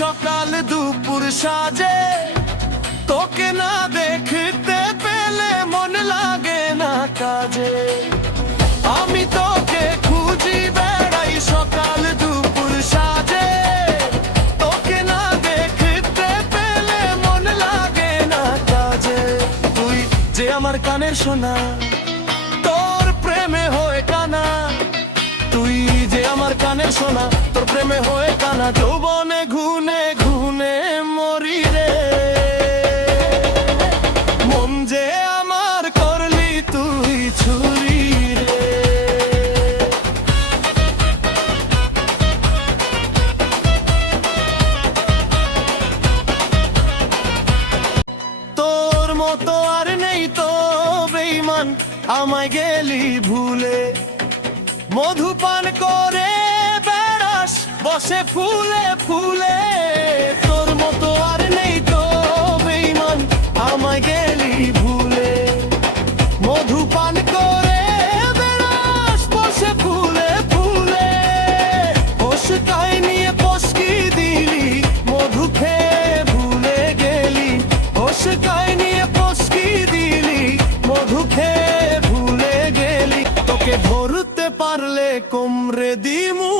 সকাল দুপুর সাজে, তোকে না দেখতে পেলে মন লাগে না কাজে। আমি তোকে খুঁজি বেড়াই সকাল দুপুর সাজে, তোকে না দেখতে পেলে মন লাগে না কাজে। তুই যে আমার কানের সোনা, তোর প্রেমে হয়ে কানা। তুই যে আমার কানের সোনা, তোর প্রেমে হয়ে কানা। যৌবনে ঘুনে ঘুনে মরি রে, মন যে আমার করলি তুই ছুরি রে। তোর মতো আর নেই তো বেঈমান, আমায় গেলি ভুলে। মধুপান করে বেড়াস বসে ফুলে ফুলে। তোর মতো আর নেই তো বেঈমান, আমায় গেলি ভুলে। মধুপান করে বেড়াস বসে ফুলে ফুলে। ওষুধটাই নিয়ে পস্কি দিলি, মধু খেয়ে ভুলে গেলি। ওষুধটাই নিয়ে পস্কি দিলি, মধু খেয়ে ভুলে গেলি। তোকে ধরতে পারলে কোমরে দিমু।